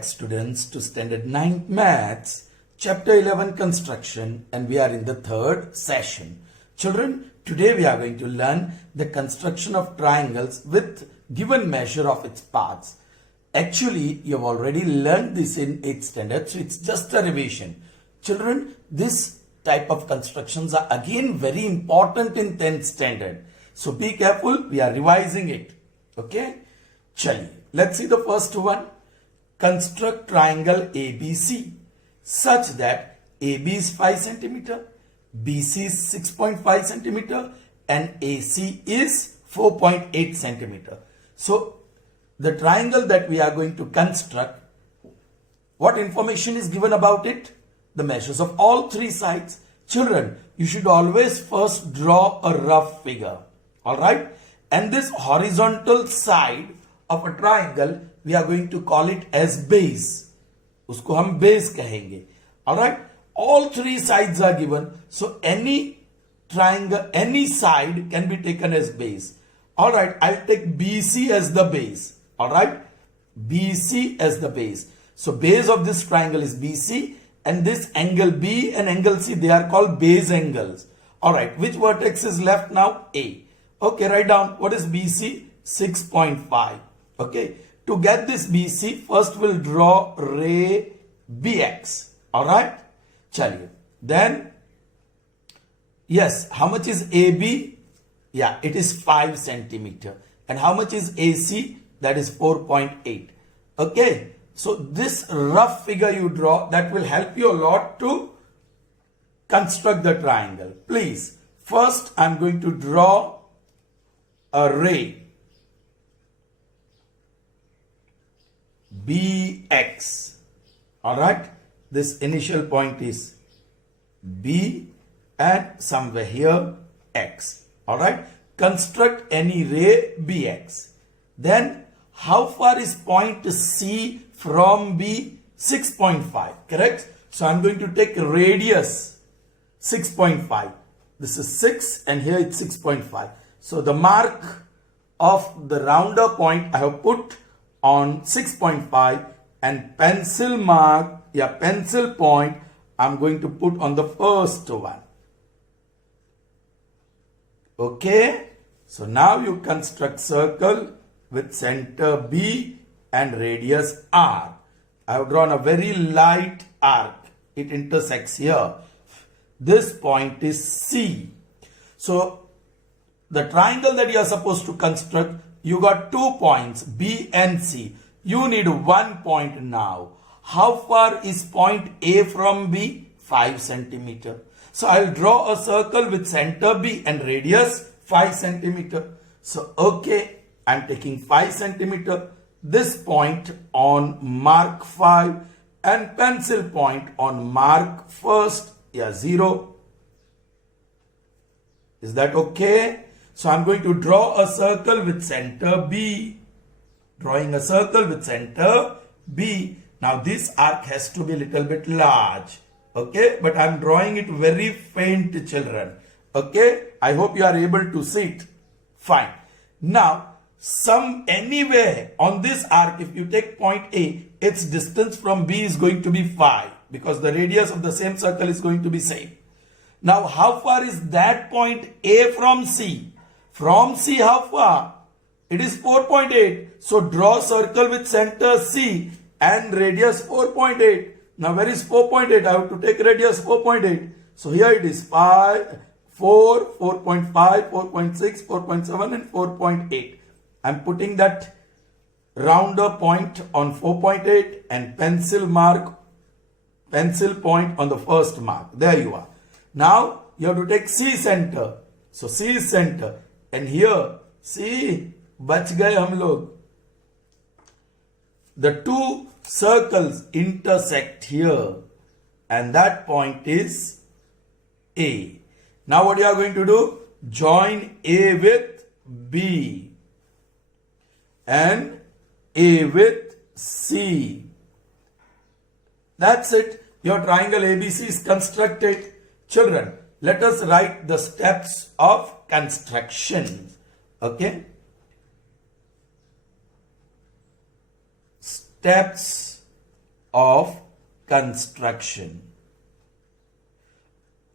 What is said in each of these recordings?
back, students, to Standard 9 Maths, Chapter 11 Construction, and we are in the third session. Children, today we are going to learn the construction of triangles with given measure of its parts. Actually, you have already learned this in 8th standard, so it's just a revision. Children, this type of constructions are again very important in 10th standard. So be careful, we are revising it. Okay? Chaliye, let's see the first one. Construct triangle ABC such that AB is 5 cm, BC is 6.5 cm and AC is 4.8 cm. So the triangle that we are going to construct, what information is given about it? The measures of all three sides. Children, you should always first draw a rough figure. Alright? And this horizontal side of a triangle, we are going to call it as base. Usko hum base kahenge. Alright? All three sides are given. So any triangle, any side can be taken as base. Alright, I'll take BC as the base. Alright? BC as the base. So base of this triangle is BC, and this angle B and angle C, they are called base angles. Alright, which vertex is left now? A. Okay, write down what is BC? 6.5. Okay, to get this BC, first we'll draw ray BX. Alright, chaliye. Then, yes, how much is AB? Yeah, it is 5 centimeter. And how much is AC? That is 4.8. Okay, so this rough figure you draw, that will help you a lot to construct the triangle. Please, first I'm going to draw a ray BX. Alright, this initial point is B and somewhere here X. Alright, construct any ray BX. Then how far is point C from B? 6.5, correct? So I'm going to take radius 6.5. This is 6 and here it's 6.5. So the mark of the rounder point I have put on 6.5, and pencil mark, pencil point I'm going to put on the first one. Okay, so now you construct circle with center B and radius R. I have drawn a very light arc. It intersects here. This point is C. So the triangle that you are supposed to construct, you got 2 points, B and C. You need 1 point now. How far is point A from B? 5 centimeter. So I'll draw a circle with center B and radius 5 centimeter. So okay, I'm taking 5 centimeter. This point on mark 5 and pencil point on mark first, 0. Is that okay? So I'm going to draw a circle with center B. Drawing a circle with center B. Now this arc has to be a little bit large. Okay, but I'm drawing it very faint, children. Okay, I hope you are able to see it. Fine. Now, anywhere on this arc, if you take point A, its distance from B is going to be 5 because the radius of the same circle is going to be same. Now, how far is that point A from C? From C, how far? It is 4.8. So draw circle with center C and radius 4.8. Now where is 4.8? I have to take radius 4.8. So here it is 5, 4, 4.5, 4.6, 4.7 and 4.8. I'm putting that rounder point on 4.8 and pencil point on the first mark. There you are. Now you have to take C center. So C is center. And here, see, bach gaye hum log. The two circles intersect here and that point is A. Now what you are going to do? Join A with B and A with C. That's it. Your triangle ABC is constructed. Children, let us write the steps of construction. Okay? Steps of construction.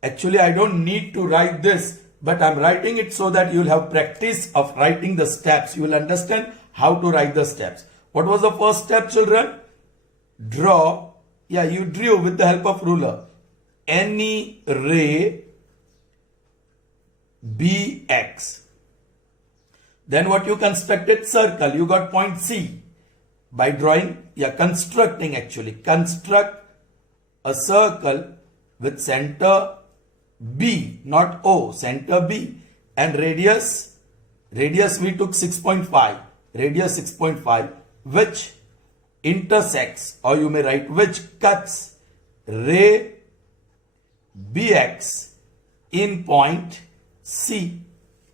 Actually, I don't need to write this, but I'm writing it so that you'll have practice of writing the steps. You will understand how to write the steps. What was the first step, children? Draw. Yeah, you drew with the help of ruler. Any ray BX. Then what you constructed? Circle. You got point C. By drawing, constructing actually. Construct a circle with center B, not O, center B. And radius we took 6.5. Radius 6.5, which intersects, or you may write which cuts ray BX in point C.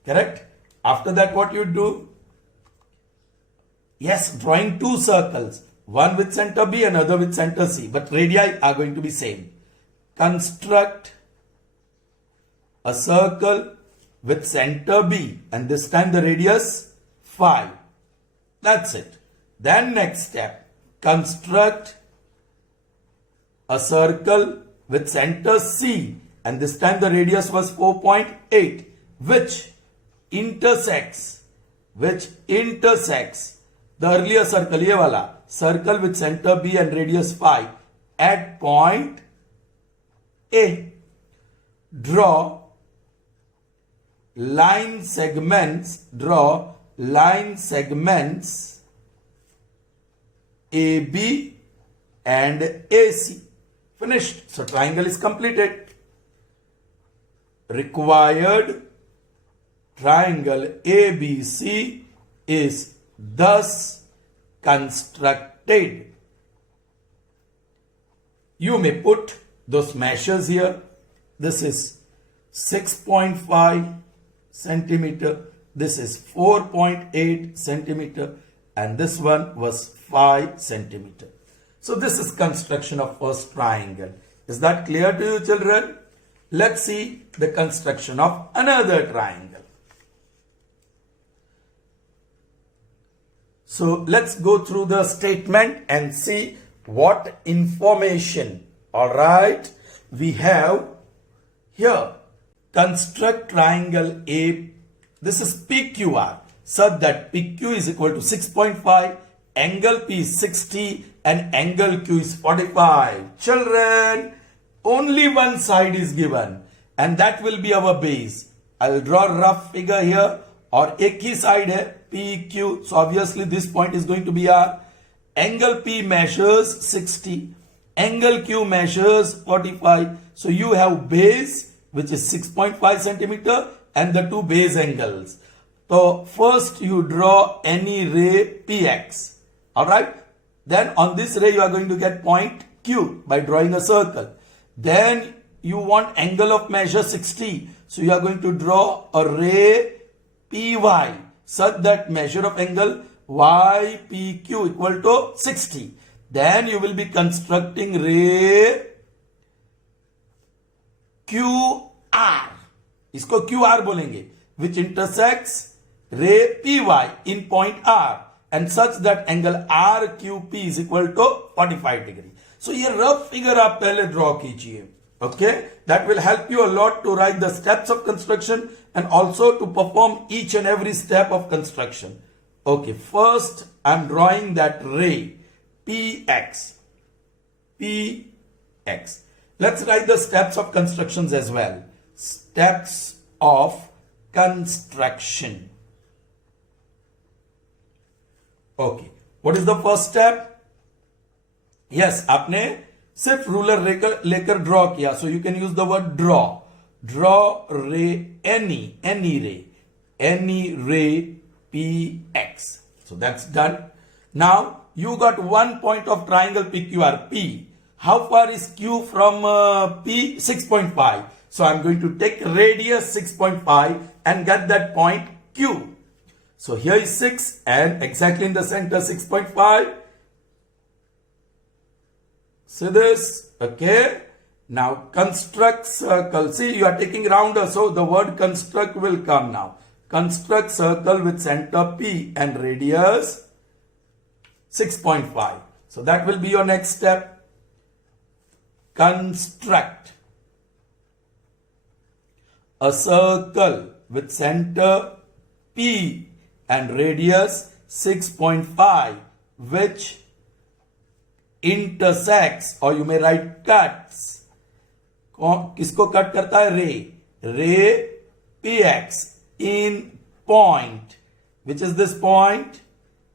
Correct? After that, what you do? Yes, drawing two circles, one with center B, another with center C, but radii are going to be same. Construct a circle with center B, and this time the radius 5. That's it. Then next step, construct a circle with center C, and this time the radius was 4.8, which intersects the earlier circle, ye wala, circle with center B and radius 5 at point A. Draw line segments AB and AC. Finished. So triangle is completed. Required triangle ABC is thus constructed. You may put those measures here. This is 6.5 centimeter. This is 4.8 centimeter. And this one was 5 centimeter. So this is construction of first triangle. Is that clear to you, children? Let's see the construction of another triangle. So let's go through the statement and see what information, alright, we have here. Construct triangle A. This is PQR, such that PQ is equal to 6.5, angle P is 60 and angle Q is 45. Children, only one side is given and that will be our base. I'll draw a rough figure here, और एक ही side है PQ, so obviously this point is going to be our angle P measures 60, angle Q measures 45. So you have base which is 6.5 centimeter and the two base angles. So first you draw any ray PX. Alright. Then on this ray you are going to get point Q by drawing a circle. Then you want angle of measure 60. So you are going to draw a ray PY such that measure of angle YPQ equal to 60. Then you will be constructing ray QR. इसको QR बोलेंगे, which intersects ray PY in point R and such that angle RQP is equal to 45 degree. So ये rough figure आप पहले draw कीजिए. Okay, that will help you a lot to write the steps of construction and also to perform each and every step of construction. Okay, first I'm drawing that ray PX. Let's write the steps of constructions as well. Steps of construction. Okay, what is the first step? Yes, आपने सिर्फ ruler लेकर draw किया, so you can use the word draw. Draw ray any ray PX. So that's done. Now you got one point of triangle PQR P. How far is Q from P? 6.5. So I'm going to take radius 6.5 and get that point Q. So here is 6 and exactly in the center 6.5. See this? Okay. Now construct circle. See, you are taking rounder, so the word construct will come now. Construct circle with center P and radius 6.5. So that will be your next step. Construct a circle with center P and radius 6.5 which intersects, or you may write cuts. किसको cut करता है? रे px in point. Which is this point?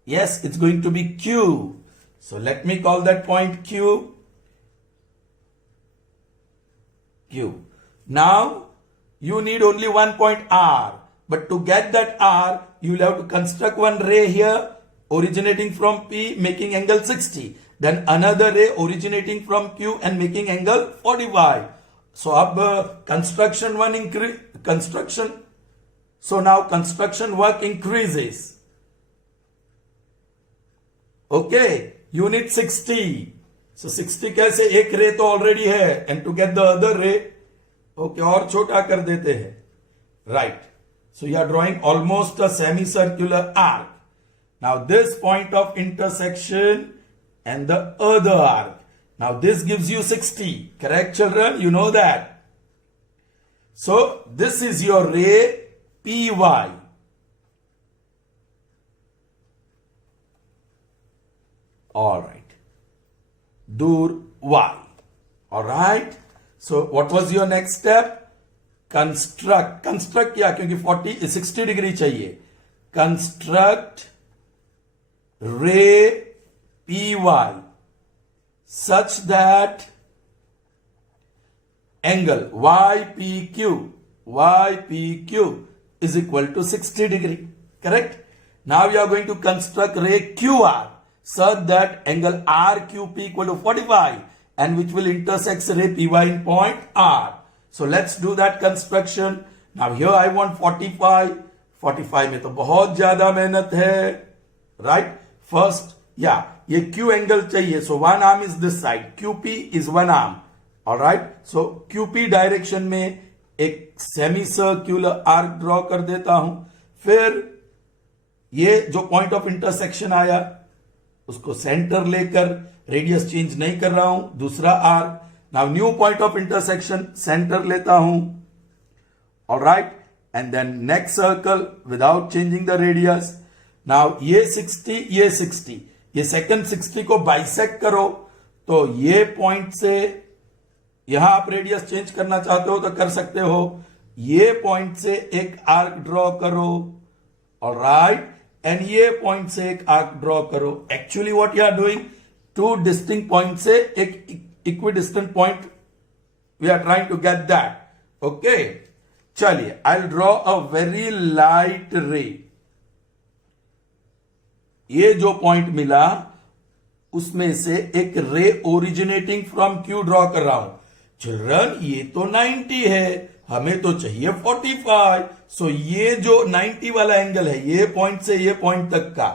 Yes, it's going to be Q. So let me call that point Q. Q. Now you need only one point R, but to get that R you will have to construct one ray here originating from P making angle 60, then another ray originating from Q and making angle 45. So construction work increases. Okay, you need 60. So 60 कैसे? एक रे तो already है, and to get the other ray, okay, और छोटा कर देते हैं. Right. So you are drawing almost a semicircular arc. Now this point of intersection and the other arc. Now this gives you 60. Correct, children? You know that. So this is your ray PY. All right. Dur Y. All right. So what was your next step? Construct क्या? क्योंकि 60 degree चाहिए. Construct ray PY such that angle YPQ is equal to 60 degree. Correct? Now we are going to construct ray QR such that angle RQP equal to 45 and which will intersect ray PY in point R. So let's do that construction. Now here I want 45. 45 में तो बहुत ज्यादा मेहनत है. Right? First, ये Q angle चाहिए. So one arm is this side. QP is one arm. Alright? So QP direction में एक सेमीसर्क्यूलर आर्क ड्रॉ कर देता हूं. फिर ये जो पॉइंट ऑफ इंटरसेक्शन आया उसको सेंटर लेकर रेडियस चेंज नहीं कर रहा हूं. दूसरा arc. Now new point of intersection, centre लेता हूं. Alright. And then next circle without changing the radius. Now ये 60, ये 60, ये सेकंड 60 को बाइसेक्ट करो. तो ये पॉइंट से यहां आप रेडियस चेंज करना चाहते हो तो कर सकते हो. ये पॉइंट से एक आर्क ड्रॉ करो. ऑलराइट. एंड ये पॉइंट से एक आर्क ड्रॉ करो. Actually what you are doing, two distinct point से एक equidistant point we are trying to get that. Okay, चलिए I will draw a very light ray. ये जो पॉइंट मिला उसमें से एक रे ओरिजिनेटिंग फ्रॉम क्यू ड्रॉ कर रहा हूं. चिल्ड्रन ये तो 90 है, हमें तो चाहिए 45. सो ये जो 90 वाला एंगल है, ये पॉइंट से ये पॉइंट तक का,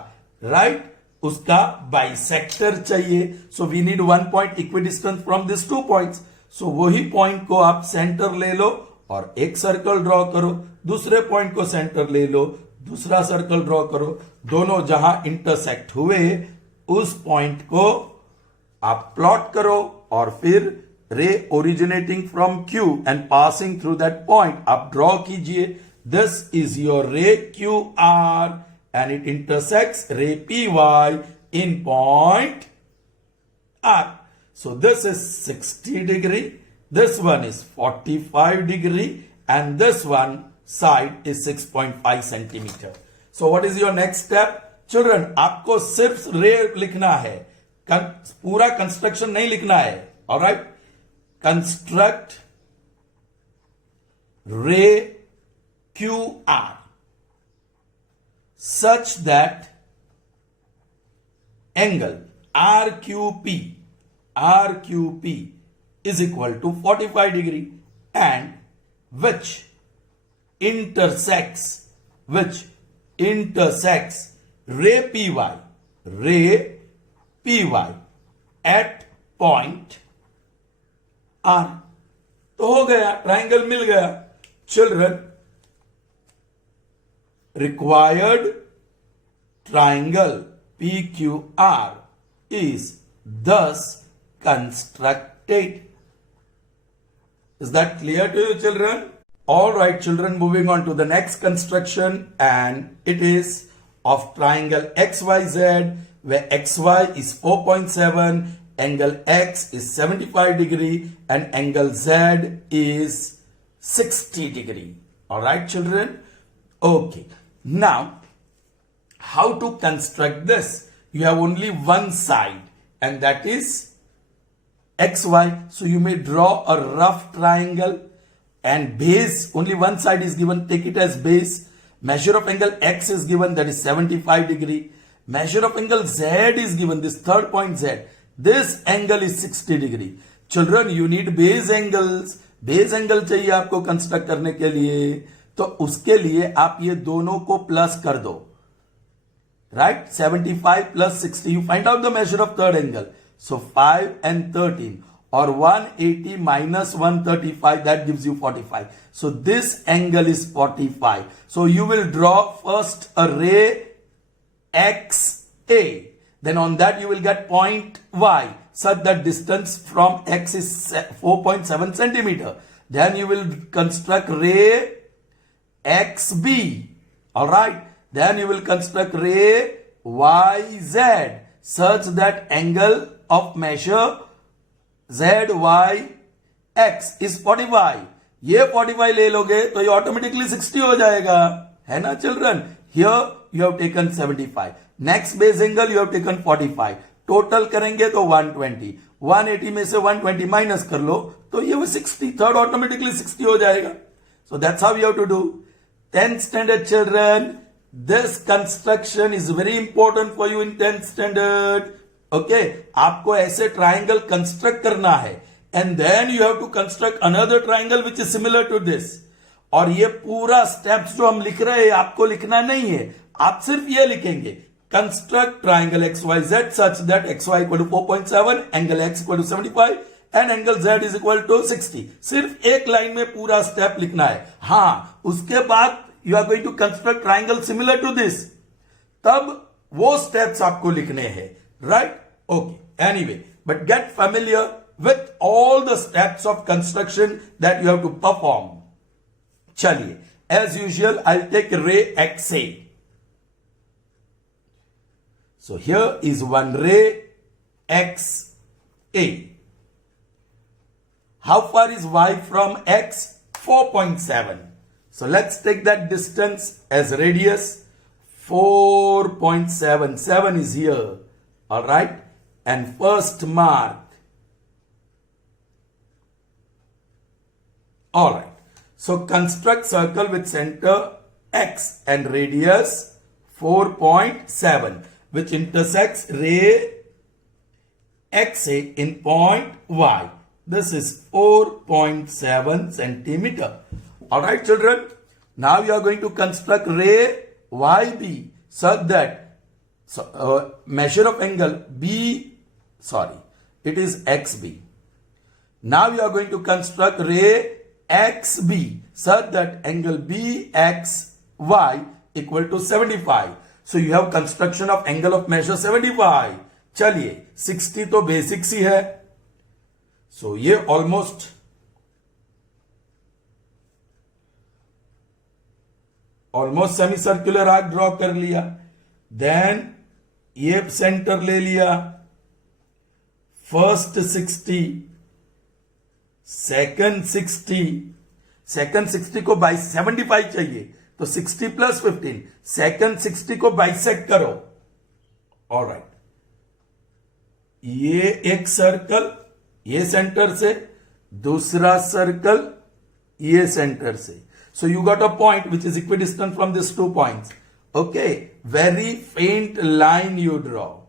राइट, उसका बाइसेक्टर चाहिए. So we need one point equidistance from this two points. So वही पॉइंट को आप सेंटर ले लो और एक सर्कल ड्रॉ करो. दूसरे पॉइंट को सेंटर ले लो, दूसरा सर्कल ड्रॉ करो. दोनों जहां इंटरसेक्ट हुए उस पॉइंट को आप प्लॉट करो और फिर रे originating from Q and passing through that point आप ड्रॉ कीजिए. दिस इज योर रे QR and it intersects ray PY in point R. So this is 60 degree, this one is 45 degree and this one side is 6.5 centimeter. So what is your next step? Children, आपको सिर्फ रे लिखना है, पूरा construction नहीं लिखना है. Alright. Construct रे QR such that angle RQP is equal to 45 degree and which intersects ray PY at point R. तो हो गया, ट्राइंगल मिल गया. Children, required triangle PQR is thus constructed. Is that clear to you, children? All right, children, moving on to the next construction, and it is of triangle XYZ, where XY is 4.7, angle X is 75 degree, and angle Z is 60 degree. All right, children? Okay. Now, how to construct this? You have only one side, and that is XY. So you may draw a rough triangle, and base, only one side is given, take it as base. Measure of angle X is given, that is 75 degree. Measure of angle Z is given, this third point Z. This angle is 60 degree. Children, you need base angles. Base angle चाहिए आपको construct करने के लिए, तो उसके लिए आप ये दोनों को प्लस कर दो, right? 75 plus 60, you find out the measure of third angle. So 5 and 13, or 180 minus 135, that gives you 45. So this angle is 45. So you will draw first a ray XA. Then on that you will get point Y, such that distance from X is 4.7 centimeter. Then you will construct ray XB. Alright. Then you will construct ray YZ, such that angle of measure ZYX is 45. ये 45 ले लोगे तो ये automatically 60 हो जाएगा, है ना children? Here you have taken 75. Next base angle you have taken 45. Total करेंगे तो 120. 180 में से 120 माइनस कर लो तो ये वो 60. थर्ड ऑटोमेटिकली 60 हो जाएगा. So that's how you have to do. 10th standard children, this construction is very important for you in 10th standard. Okay, आपको ऐसे ट्राइंगल कंस्ट्रक्ट करना है, and then you have to construct another triangle which is similar to this. और ये पूरा steps जो हम लिख रहे हैं आपको लिखना नहीं है, आप सिर्फ ये लिखेंगे, construct triangle XYZ such that XY equal to 4.7, angle X equal to 75 and angle Z is equal to 60. सिर्फ एक लाइन में पूरा स्टेप लिखना है. हाँ, उसके बाद you are going to construct triangle similar to this. तब वो स्टेप्स आपको लिखने हैं, right? Okay. Anyway, but get familiar with all the steps of construction that you have to perform. चलिए, as usual, I'll take ray XA. So here is one ray XA. How far is Y from X? 4.7. So let's take that distance as radius. 4.7. 7 is here. All right. And first mark. All right. So construct circle with center X and radius 4.7, which intersects ray XA in point Y. This is 4.7 centimeter. All right, children. Now you are going to construct ray YB such that measure of angle it is XB. Now you are going to construct ray XB such that angle BXY equal to 75. So you have construction of angle of measure 75. चलिए 60 तो basics ही है. So ये almost semi circular arc draw कर लिया. Then ये centre ले लिया. First 60, second 60 को बाई 75 चाहिए तो 60 प्लस 15, सेकंड 60 को बाइसेक्ट करो. ऑलराइट, ये एक सर्कल ये सेंटर से, दूसरा सर्कल ये सेंटर से. So you got a point which is equidistant from these 2 points. Okay, very faint line you draw,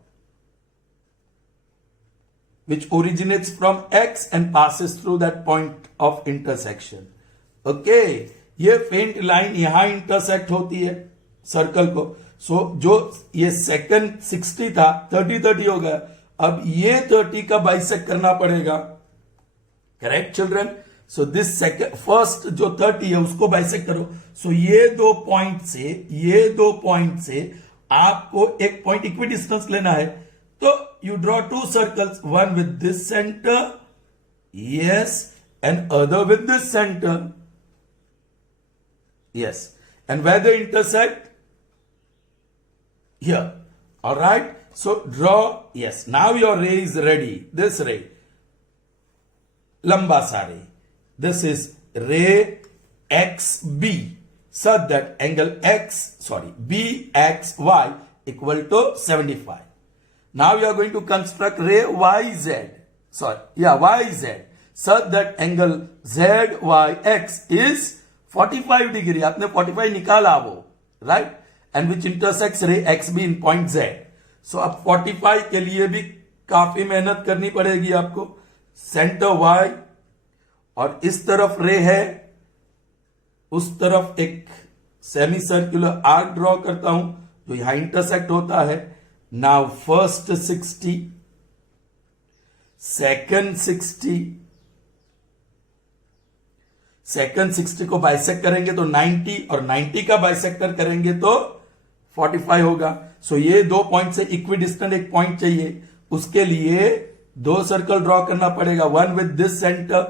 which originates from X and passes through that point of intersection. Okay, ये faint line यहां intersect होती है circle को. So जो ये second 60 था 30 हो गया, अब ये 30 का बाइसेक्ट करना पड़ेगा. Correct children? So this second first जो 30 है उसको बाइसेक्ट करो. सो ये दो पॉइंट से आपको एक पॉइंट इक्वी डिस्टेंस लेना है. So you draw two circles, one with this center, yes, and other with this center, yes, and where they intersect? Here. All right. So draw, yes, now your ray is ready. This ray, lamba sa ray, this is ray XB, such that angle BXY equal to 75. Now you are going to construct ray YZ, YZ, such that angle ZYX is 45 degree. आपने 45 निकाला वो, right? And which intersects ray XB in point Z. So अब 45 के लिए भी काफी मेहनत करनी पड़ेगी आपको. सेंटर Y और इस तरफ रे है, उस तरफ एक सेमी सर्कुलर आर्क ड्रॉ करता हूं जो यहां इंटरसेक्ट होता है. नाउ फर्स्ट 60, सेकंड 60 को बाइसेक्ट करेंगे तो 90 और 90 का बाइसेक्टर करेंगे तो 45 होगा. सो ये दो पॉइंट से इक्विडिस्टेंट एक पॉइंट चाहिए. उसके लिए दो सर्कल ड्रॉ करना पड़ेगा. One with this centre.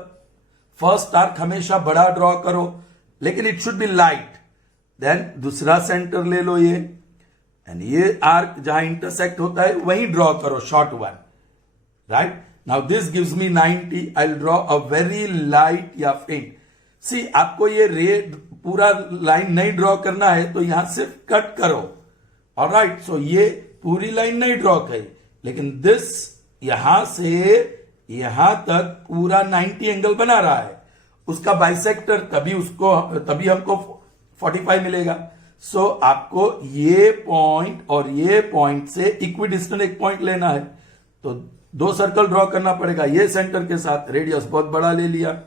First arc हमेशा बड़ा ड्रॉ करो, लेकिन it should be light. Then दूसरा सेंटर ले लो ये, एंड ये आर्क जहां इंटरसेक्ट होता है वहीं ड्रॉ करो, short one, right. Now this gives me 90. I will draw a very light या फेंट. सी आपको ये रे पूरा लाइन नहीं ड्रॉ करना है तो यहां सिर्फ कट करो. ऑलराइट. सो ये पूरी लाइन नहीं ड्रॉ करी, लेकिन दिस यहां से यहां तक पूरा 90 एंगल बना रहा है. उसका बाइसेक्टर तभी हमको 45 मिलेगा. सो आपको ये पॉइंट और ये पॉइंट से इक्विडिस्टेंट एक पॉइंट लेना है, तो दो सर्कल ड्रॉ करना पड़ेगा. ये सेंटर के साथ रेडियस बहुत बड़ा ले लिया.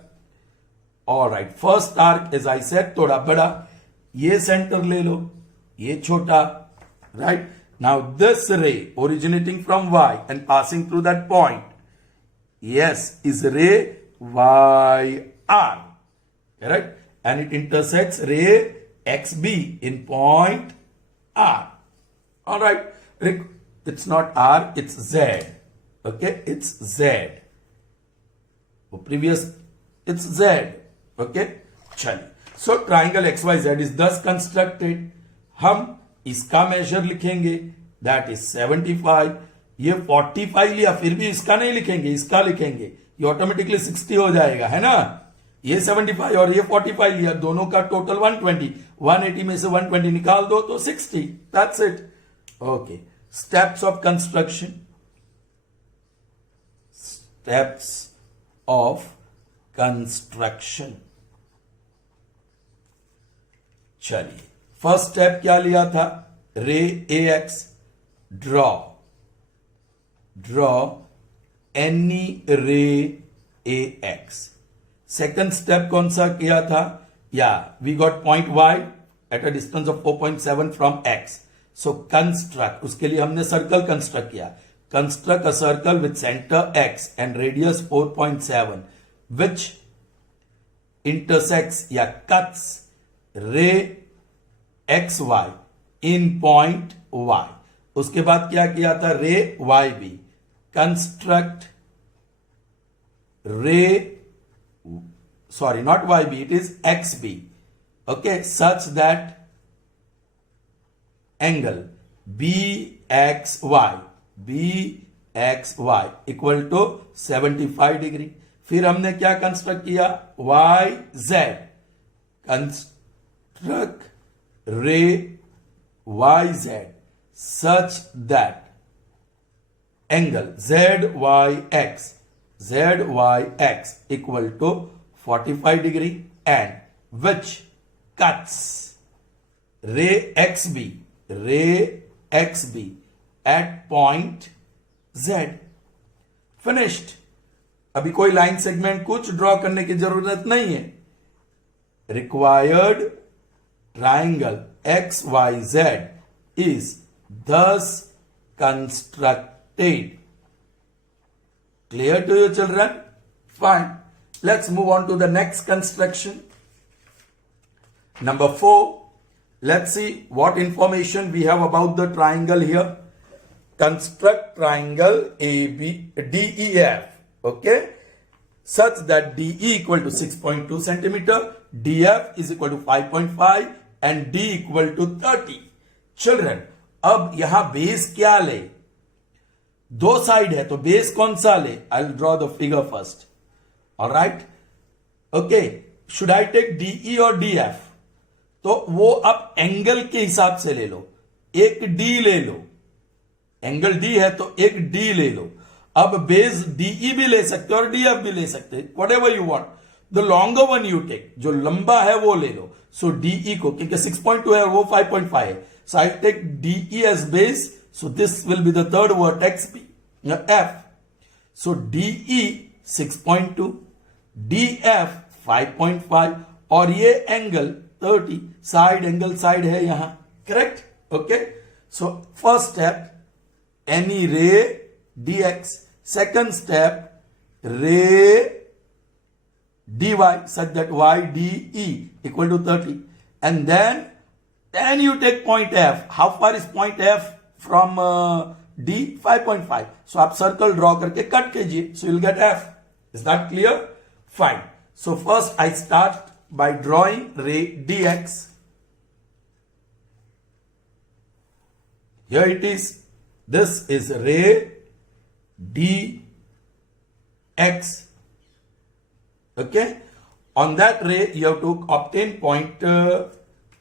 Alright. First arc as I said थोड़ा बड़ा, ये सेंटर ले लो, ये छोटा, right. Now this ray originating from Y and passing through that point, yes, is ray YR, correct, and it intersects ray XB in point R. All right. It's not R, it's Z. Okay, it's Z. Previous, it's Z. Okay, चलिए. So triangle XYZ is thus constructed. हम इसका major लिखेंगे, that is 75. ये 45 लिया, फिर भी इसका नहीं लिखेंगे, इसका लिखेंगे. ये ऑटोमेटिकली 60 हो जाएगा, है ना. ये 75 और ये 45 लिया, दोनों का टोटल 120. 180 में से 120 निकाल दो तो 60. That's it. Okay. Steps of construction. Steps of construction. चलिए, फर्स्ट स्टेप क्या लिया था? रे AX. Draw any ray AX. Second step कौन सा किया था? We got point Y at a distance of 4.7 from X. So construct, उसके लिए हमने सर्कल कंस्ट्रक्ट किया. Construct a circle with center X and radius 4.7 which intersects cuts ray XY in point Y. उसके बाद क्या किया था? रे YB. Construct not YB, it is XB. Okay, such that angle BXY equal to 75 degree. फिर हमने क्या construct किया? YZ. कंस्ट्रक्ट रे YZ such that angle ZYX equal to 45 degree and which cuts ray XB at point Z. Finished. अभी कोई line segment कुछ draw करने की जरूरत नहीं है. Required triangle XYZ is thus constructed. Clear to you, children? Fine. Let's move on to the next construction. Number 4. Let's see what information we have about the triangle here. construct triangle DEF, okay, such that DE equal to 6.2 centimeter, DF is equal to 5.5 and D equal to 30. Children, अब यहां base क्या ले? दो side है तो base कौन सा ले? I will draw the figure first. Alright, okay. Should I take DE और DF? तो वो अब एंगल के हिसाब से ले लो. एक D ले लो, एंगल D है तो एक D ले लो. अब बेस DE भी ले सकते हो और DF भी ले सकते हैं, whatever you want. The longer one you take, जो लंबा है वो ले लो. सो DE को, क्योंकि 6.2 है वो 5.5 है, so I take DE as base, so this will be the third vertex F. So DE 6.2, DF 5.5 और ये एंगल 30, साइड एंगल साइड है यहां, correct. Okay, so first step any ray dx, second step ray dy such that YDE equal to 30, and then you take point F. How far is point F from D? 5.5. So आप circle draw करके cut कीजिए, so you'll get F. Is that clear? Fine. So first I start by drawing ray dx. Here it is. This is ray dx. Okay. On that ray, you have to obtain point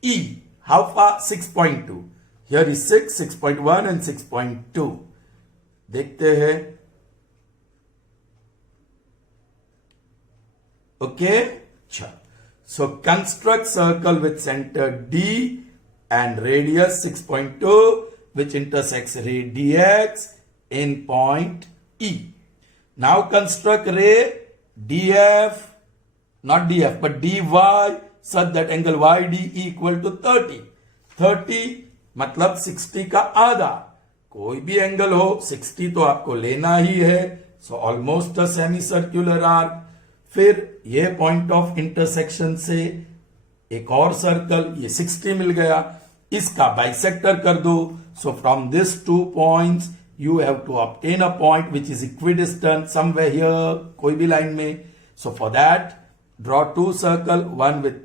E. How far? 6.2. Here is 6, 6.1 and 6.2. देखते हैं. Okay. So construct circle with center D and radius 6.2, which intersects ray dx in point E. Now construct ray DF, not DF, but DY such that angle YDE equal to 30. 30 मतलब 60 का आधा. कोई भी angle हो 60 तो आपको लेना ही है. So almost a semi circular arc. फिर ये पॉइंट ऑफ इंटरसेक्शन से एक और सर्कल, ये 60 मिल गया, इसका बाइसेक्टर कर दो. So from this 2 points you have to obtain a point which is equidistant somewhere here, कोई भी लाइन में. So for that draw 2 circle, one with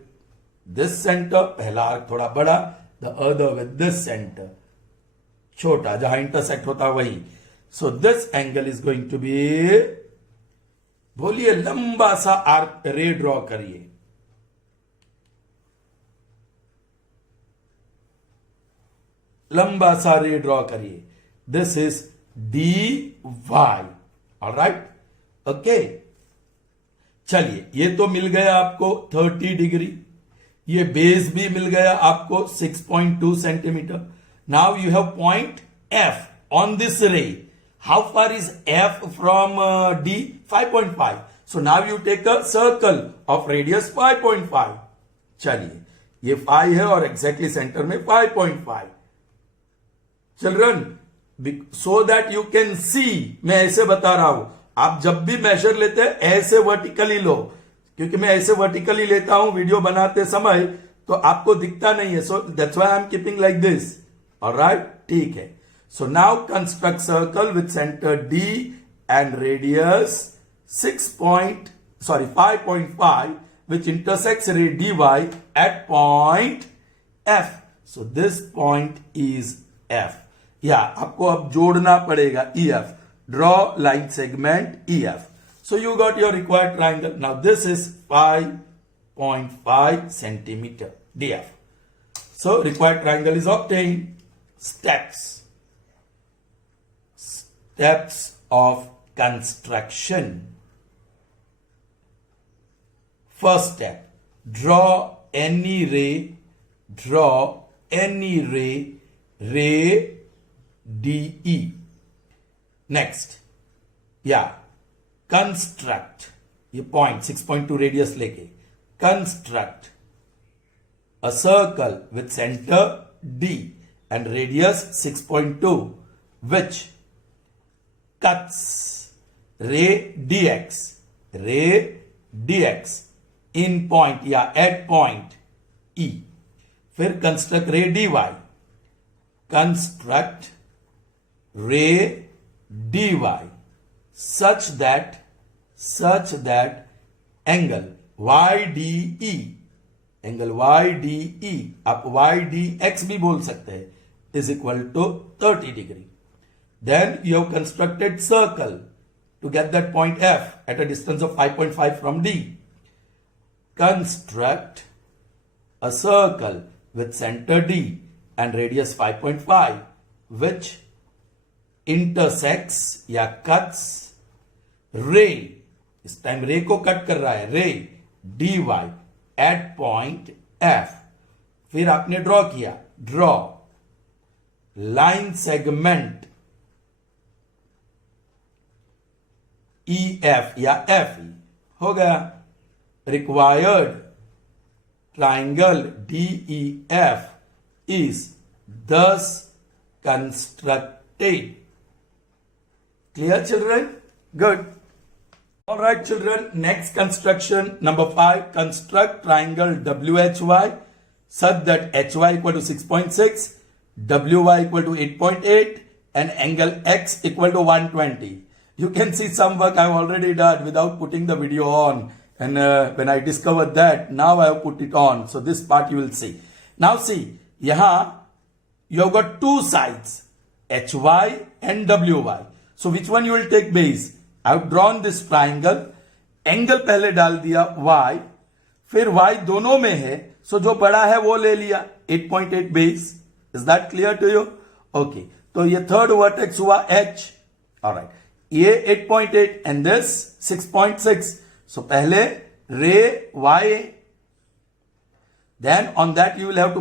this center, पहला आर्क थोड़ा बड़ा, the other with this center, छोटा, जहां intersect होता वही. So this angle is going to be, बोलिए, लंबा सा आर्क रे ड्रॉ करिए. लंबा सा रे ड्रॉ करिए. This is dy. All right. Okay. चलिए, ये तो मिल गया आपको 30 डिग्री. ये बेस भी मिल गया आपको 6.2 centimetre. Now you have point F on this ray. How far is F from D? 5.5. So now you take a circle of radius 5.5. चलिए, ये 5 है और एग्जैक्टली सेंटर में 5.5. Children, so that you can see, मैं ऐसे बता रहा हूं. आप जब भी मेजर लेते हैं ऐसे वर्टिकली लो, क्योंकि मैं ऐसे वर्टिकली लेता हूं वीडियो बनाते समय, तो आपको दिखता नहीं है. So that's why I am keeping like this. Alright, ठीक है. So now construct circle with centre D and radius 5.5, which intersects ray dy at point F. So this point is F. या आपको अब जोड़ना पड़ेगा EF. Draw line segment EF. So you got your required triangle. Now this is 5.5 centimeter DF. So required triangle is obtained. Steps of construction. First step, draw any ray DE. Next, construct, ये point 6.2 radius लेके construct a circle with center D and radius 6.2, which cuts ray dx in point या at point E. फिर construct ray dy. Construct ray dy such that angle YDE, angle YDE, आप YDX भी बोल सकते हैं, is equal to 30 degree. Then you have constructed circle to get that point F at a distance of 5.5 from D. Construct a circle with center D and radius 5.5 which intersects या cuts ray, इस time रे को cut कर रहा है, रे dy at point F. फिर आपने ड्रॉ किया, ड्रॉ लाइन सेगमेंट EF या FE हो गया. Required triangle DEF is thus constructed. Clear, children? Good. All right, children. Next construction, number 5. Construct triangle WHY such that HY equal to 6.6, WY equal to 8.8, and angle X equal to 120. You can see some work I have already done without putting the video on. And when I discovered that, now I have put it on. So this part you will see. Now see, here you have got two sides, HY and WY. So which one you will take base? I have drawn this triangle. Angle पहले डाल दिया y, फिर y दोनों में है, सो जो बड़ा है वो ले लिया 8.8 base. Is that clear to you? Okay, तो ये थर्ड वर्टेक्स हुआ h. ऑलराइट, ये 8.8 एंड दिस 6.6. सो पहले रे y, then on that you will have to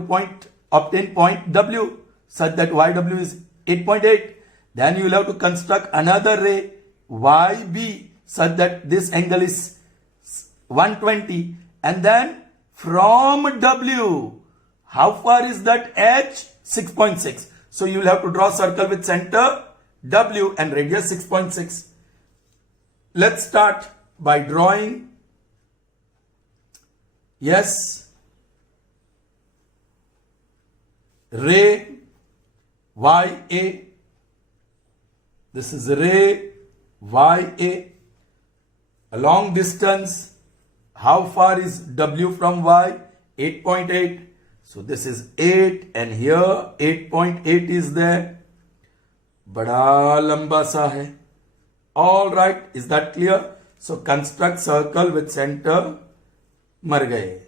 obtain point w such that yw is 8.8. Then you will have to construct another ray YB such that this angle is 120. And then from W, how far is that H? 6.6. So you will have to draw circle with center W and radius 6.6. Let's start by drawing. Yes. Ray YA. This is ray YA. A long distance. How far is W from Y? 8.8. So this is 8 and here 8.8 is there. बड़ा लंबा सा है. All right, is that clear? So construct circle with center. मर गए.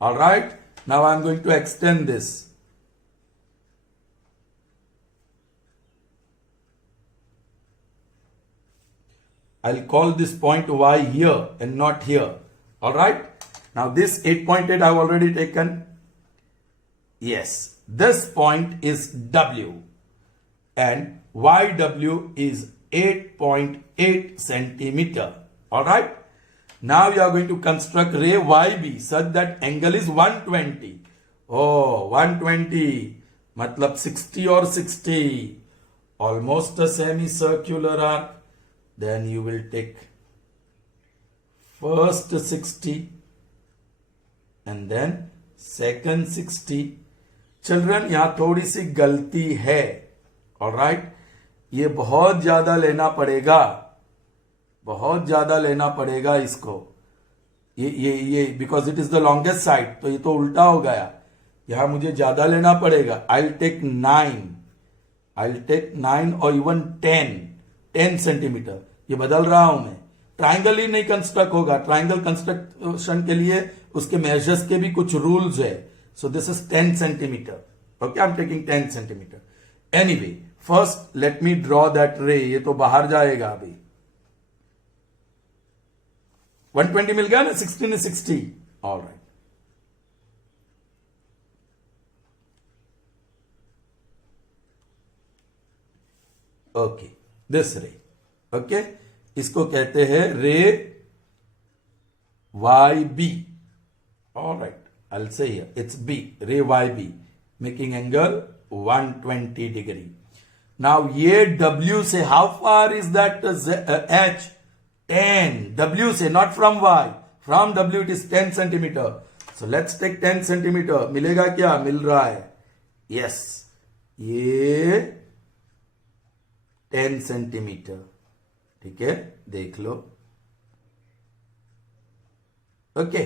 All right. Now I am going to extend this. I'll call this point Y here and not here. All right. Now this 8.8 I've already taken. Yes, this point is W and YW is 8.8 centimeter. All right. Now you are going to construct ray YB such that angle is 120. Oh, 120. Matlab 60 or 60. Almost a semicircular arc. Then you will take first 60 and then second 60. Children, यहाँ थोड़ी सी गलती है. All right, ये बहुत ज्यादा लेना पड़ेगा, बहुत ज्यादा लेना पड़ेगा इसको. ये because it is the longest side, तो ये तो उल्टा हो गया. यहाँ मुझे ज्यादा लेना पड़ेगा. I'll take 9 or even 10 centimetre. ये बदल रहा हूं मैं. ट्राइंगल ही नहीं कंस्ट्रक्ट होगा. ट्राइंगल कंस्ट्रक्शन के लिए उसके मेजर्स के भी कुछ रूल्स है. So this is 10 centimetre. Okay, I am taking 10 centimetre. Anyway, first let me draw that रे. ये तो बाहर जाएगा अभी. 120 मिल गया ना. 16 is 60. All right. Okay, this रे. ओके, इसको कहते हैं रे YB. All right, I'll say here it's B, ray YB, making angle 120 degree. Now ये W से how far is that H? 10. W से, not from Y. From W it is 10 centimeter. So let's take 10 centimeter. मिलेगा क्या? मिल रहा है. Yes, ये 10 centimetre. ठीक है, देख लो। Okay,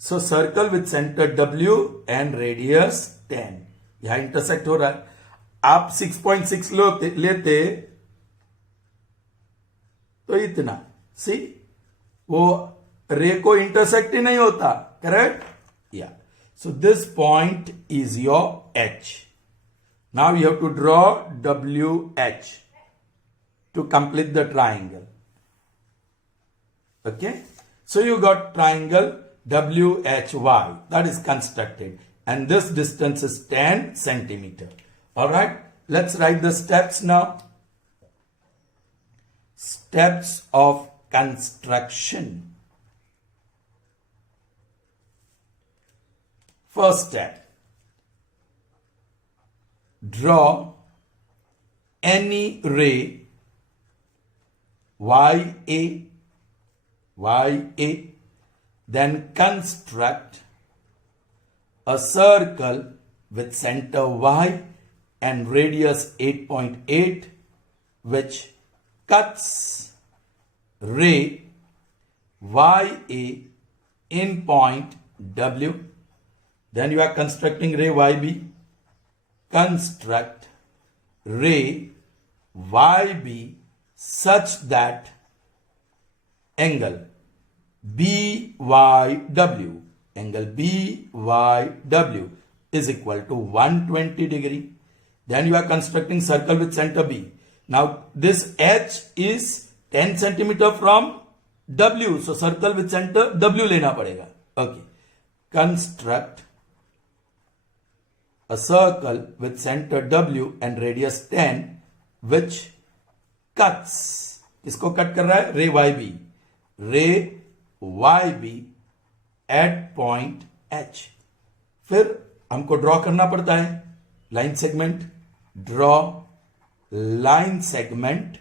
so circle with centre W and radius 10, यहां इंटरसेक्ट हो रहा है। आप 6.6 लेते तो इतना, सी वो रे को इंटरसेक्ट ही नहीं होता, correct? Yeah, so this point is your H. Now you have to draw WH to complete the triangle. Okay, so you got triangle WHY that is constructed, and this distance is 10 centimeter. All right, let's write the steps now. Steps of construction. First step, draw any ray YA, then construct a circle with center Y and radius 8.8, which cuts ray YA in point W. Then you are constructing ray YB. Construct ray YB such that angle BYW is equal to 120 degree. Then you are constructing circle with center B. Now this H is 10 centimeter from W, so circle with center W लेना पड़ेगा. Okay, construct a circle with center W and radius 10 which cuts, इसको cut कर रहा है ray Y B at point H. फिर हमको draw करना पड़ता है line segment. Draw line segment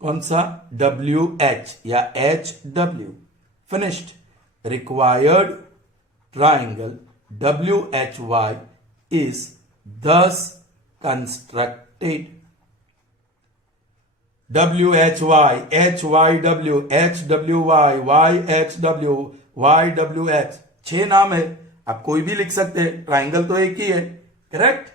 कौन सा? WH या HW. Finished. Required triangle WHY is thus constructed. WHY, HYW, HWY, YHW, YWH, 6 नाम है, आप कोई भी लिख सकते हैं, ट्राइंगल तो एक ही है, correct?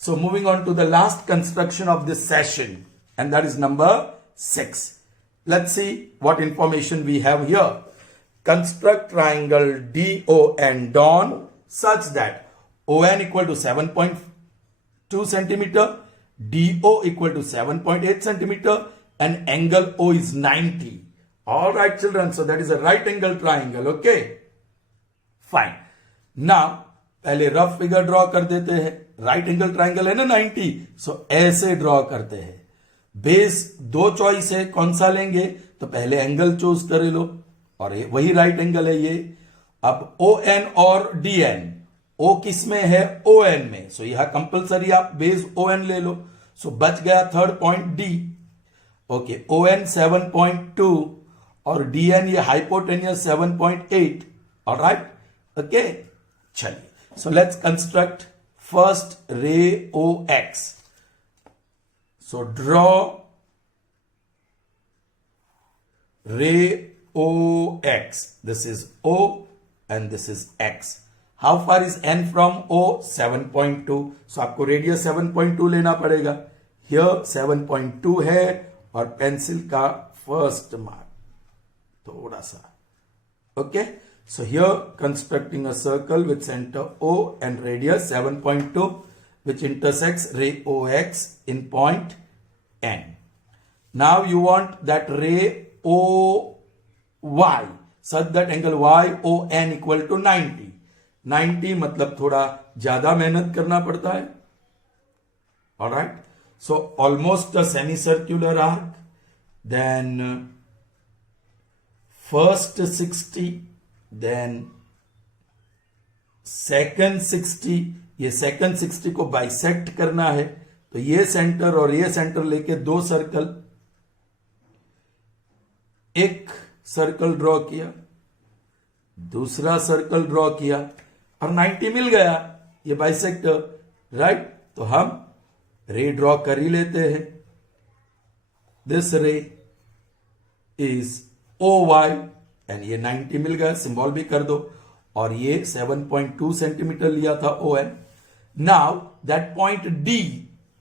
So moving on to the last construction of this session, and that is number 6. Let's see what information we have here. Construct triangle DON such that ON equal to 7.2 centimeter, DO equal to 7.8 centimeter, and angle O is 90. All right, children. So that is a right angle triangle. Okay, fine. Now पहले rough figure draw कर देते हैं. Right angle triangle है ना 90, सो ऐसे draw करते हैं. Base 2 choice है, कौन सा लेंगे? तो पहले एंगल चूज कर लो, और वही राइट एंगल है ये. अब ON और DN, O किस में है? ON में. सो यह कंपल्सरी आप बेस ON ले लो. सो बच गया third point D. Okay, ON 7.2 और DN ये हाइपोटेनियस 7.8. ऑलराइट, ओके, चलिए. So let's construct first ray OX. So draw रे OX. This is O and this is X. How far is N from O? 7.2. So आपको radius 7.2 लेना पड़ेगा. Here 7.2 है और pencil का फर्स्ट मार्क थोड़ा सा. Okay. So here constructing a circle with center O and radius 7.2 which intersects ray OX in point N. Now you want that ray OY such that angle YON equal to 90. 90 मतलब थोड़ा ज्यादा मेहनत करना पड़ता है. Alright. So almost a semicircular arc. Then first 60. Then second 60. ये second 60 को bisect करना है, तो ये सेंटर और ये सेंटर लेके 2 सर्कल, एक सर्कल ड्रॉ किया, दूसरा सर्कल ड्रॉ किया और 90 मिल गया ये बाइसेक्टर. राइट, तो हम रे ड्रॉ कर ही लेते हैं. दिस रे इज OY एंड ये 90 मिल गया, सिंबल भी कर दो. और ये 7.2 सेंटीमीटर लिया था ON. Now that point D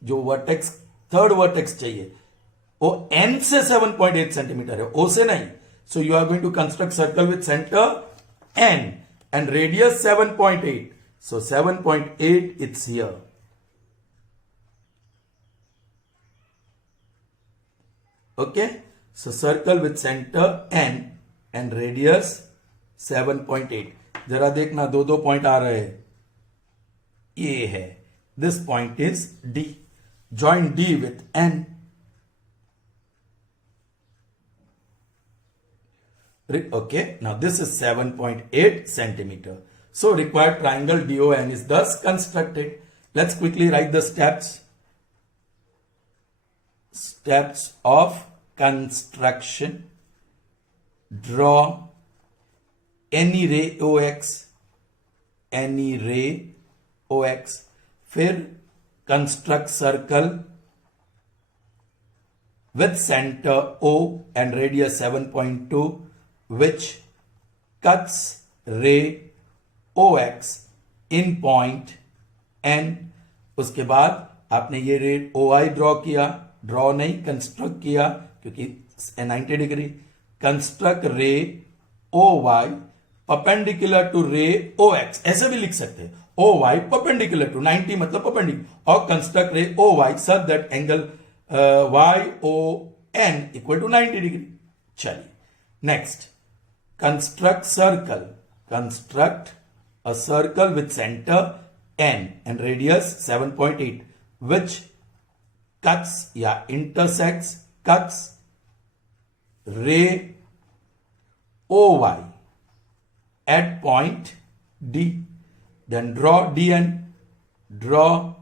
जो वर्टेक्स थर्ड वर्टेक्स चाहिए वो N से 7.8 सेंटीमीटर है, O से नहीं. So you are going to construct circle with centre N and radius 7.8. So 7.8 it's here. Okay, so circle with center N and radius 7.8. जरा देखना दो दो पॉइंट आ रहे हैं. ये है, this point is D. Join D with N. Okay, now this is 7.8 centimeter. So required triangle DON is thus constructed. Let's quickly write the steps. Steps of construction. Draw any ray OX. Any ray OX. फिर construct circle with center O and radius 7.2 which cuts ray OX in point N. उसके बाद आपने ये रे OI draw किया, draw नहीं construct किया क्योंकि 90 degree. Construct ray OY perpendicular to रे OX, ऐसे भी लिख सकते हैं. OY परपेंडिकुलर टू 90 मतलब परपेंडिकुलर, और construct ray OY such that angle YON equal to 90 degree. चलिए next, construct circle. Construct a circle with center N and radius 7.8 which cuts cuts ray OY at point D. Then draw DN. Draw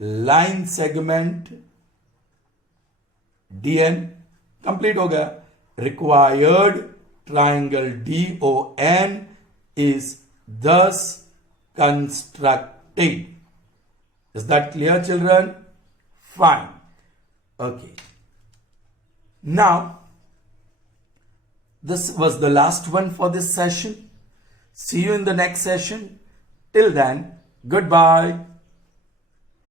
line segment DN. Complete हो गया. Required triangle DON is thus constructed. Is that clear, children? Fine. Okay. Now, this was the last one for this session. See you in the next session. Till then, goodbye.